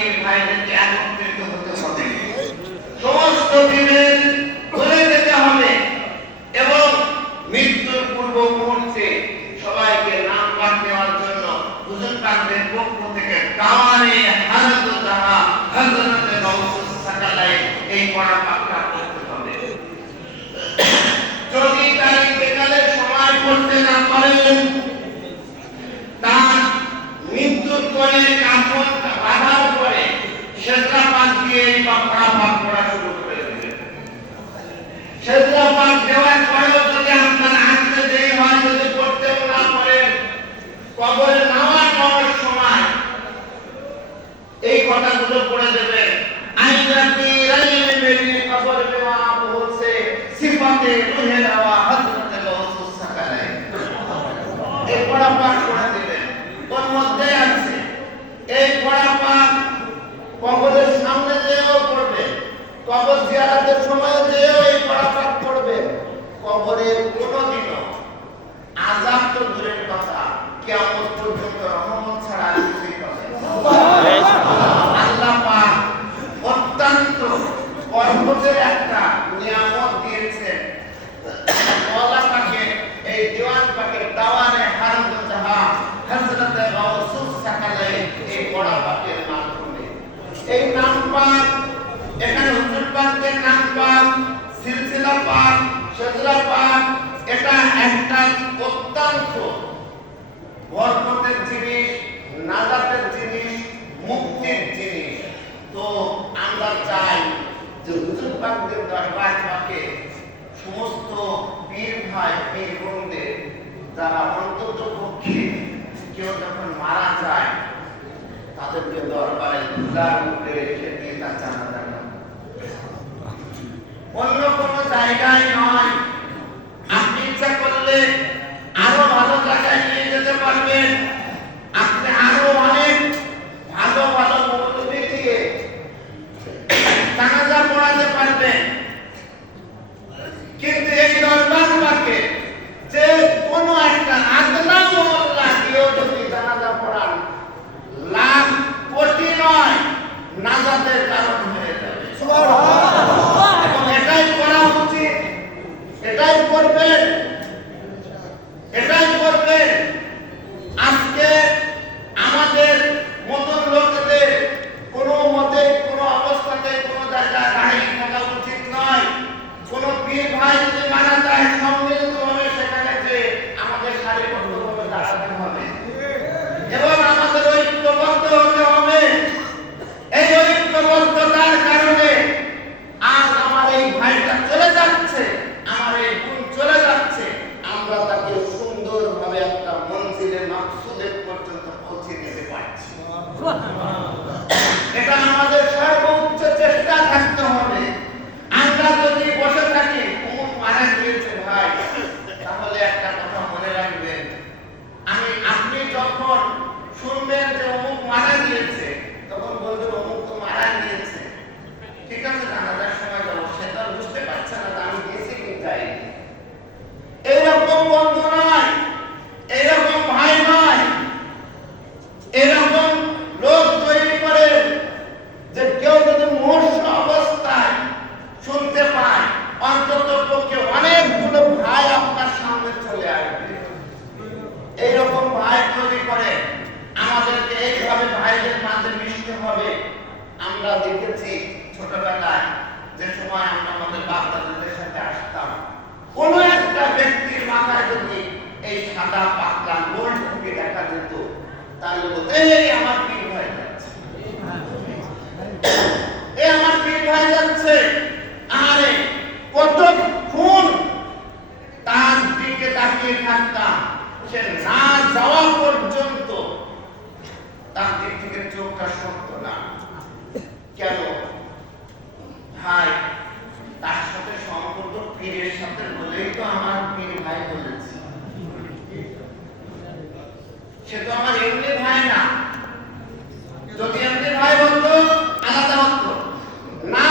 পীর ভাইদেরকে একত্রিত হতে হবে, সমস্ত পীরের বলে যেতে হবে এবং মৃত্যুর পূর্ব মুহূর্তে সবাইকে নাম পাঠ দেওয়ার জন্য হুজুর পাকের পক্ষ থেকে দাওয়ানে হযরত জাহা হযরত গাউসুস সাকালাই এই পড়া পাঠটা করতে হবে। যদি তার ইন্তেকালের সময় করতে না পারেন, তার মৃত্যুর পরে কাফন বাঁধার পরে সেজদা পাঠ দিয়ে এই পড়া পাঠ করা শুরু করে দেবেন। সেজদা পাঠ দেওয়ার পরেও যদি আপনার আসতে দেরি হয়, যদি করতেও না পারেন, কবরে নামার সময় এই কথাগুলো পড়ে দেবেন। আইনাতি রাইলে মেরি কবর দেওয়া বলছে সিফাতে রুহে দেওয়া হযরত গাউসুস সাকালাই, এই পড়া পাঠ করে দেবেন। ওর মধ্যে আছে এই পড়া পাঠ কবরের সামনে যেও পড়বে, কবর জিয়ারতের সময় যেও এই পড়া পাঠ পড়বে। কবরে কোনোদিনও আযাব তো দূরের কথা, কিয়ামত পর্যন্ত রহমত ছাড়া আর কিছুই পাবে না। আল্লাহ পাক অত্যন্ত বরকতের একটা নিয়ামত দিয়েছেন। মওলা পাকে এই দিওয়ান পাকের দাওয়ানে হযরত জাহা হযরত গাউসুস সাকালাই এই পড়া পাকের মাধ্যমে এই নাম পাক, এখানে হুজুর পাকের নাম পাক, সিলসিলা পাক, সেজদা পাক, এটা একটা অত্যন্ত বরকতের জিনিস, নাজাতের জিনিস, মুক্তির জিনিস। তো আমরা চাই যে হুজুর পাকের দরবার পাকে সমস্ত পীর ভাই পীর বোনদের যারা অন্তত পক্ষে কেউ যখন মারা যায় তাদেরকে দরবারে দুলার উপরে রেখে দিয়ে তার জানাজা না, অন্য কোনো জায়গায় নয়। আপনি ইচ্ছা করলে আরো ভালো জায়গায় নিয়ে যেতে পারবেন, আপনি আরো অনেক ভালো ভালো মৌলবি দিয়ে জানাজা পড়াতে পারবেন, কিন্তু এই দরবার পাকে যে কোনো একটা আদনা মোল্লা দিয়েও যদি জানাজা পড়ান, লাখ কোটি নয় নাজাতের কারণ হয়ে যাবে। এবং এটাই করা উচিত, এটাই করবেন, এটাই করবেন। আজকে আমাদের মতন লোকদের কোনো মতে কোনো অবস্থাতে কোনো জায়গায় দাঁড়িয়ে থাকা উচিত নয়। কোন পীর ভাই যদি মারা যায়, সম্মিলিতভাবে সেখানে যে আমাদের সারিবদ্ধভাবে দাঁড়াতে হবে এবং আমাদের ঐক্যবদ্ধ হতে হবে। এই ঐক্যবদ্ধতার কারণে আজ আমার এই ভাইটা চলে যাচ্ছে, আমার এই বোন চলে যাচ্ছে, আমরা তাকে সুন্দরভাবে একটা মঞ্জিলে মাকসুদের পর্যন্ত পৌঁছে দিতে পারছি। এটা আমাদের সর্বোচ্চ চেষ্টা থাকতে হবে। আমরা যদি বসে থাকি অমুক মারা গিয়েছে ভাই, তাহলে একটা কথা মনে রাখবেন, আপনি যখন শুনবেন যে অমুক মারা গিয়েছে তখন বলবেন অমুক তো মারা গিয়েছে, ঠিক আছে জানাজার সময় যাবো, সেটা বুঝতে পারছে না যে আমি গেছি কি যাই। এইরকম বন্ধু নয়, এইরকম ভাই নয়, এরকম লোক তৈরি করে যে কেউ যদি মুহূর্ত অবস্থায় শুনতে পায়, অন্তত পক্ষে অনেকগুলো ভাই আপনার সামনে চলে আসবে। এইরকম ভাই তৈরি করে আমাদেরকে এইভাবে ভাইদের মাঝে মিশতে হবে। আমরা দেখেছি ছোটবেলায় যে সময় আমরা আমাদের বাপ-দাদাদের সাথে আসতাম, কোন একটা ব্যক্তির মাথায় যদি এই সাদা পাতলা গোল টুপি দেখা যেত, তাহলে বলতো এই আমার পীর ভাই যাচ্ছে, এই আমার পীর ভাই যাচ্ছে। আরে কতক্ষণ তার দিকে তাকিয়ে থাকতাম, সে না যাওয়া পর্যন্ত তার দিক থেকে চোখটা সরতো না। কেন ভাই? তার সাথে সম্পর্ক পীরের সাথে বলেই তো আমার পীর ভাই বলেছে, সে তো আমার এমনি ভাই না।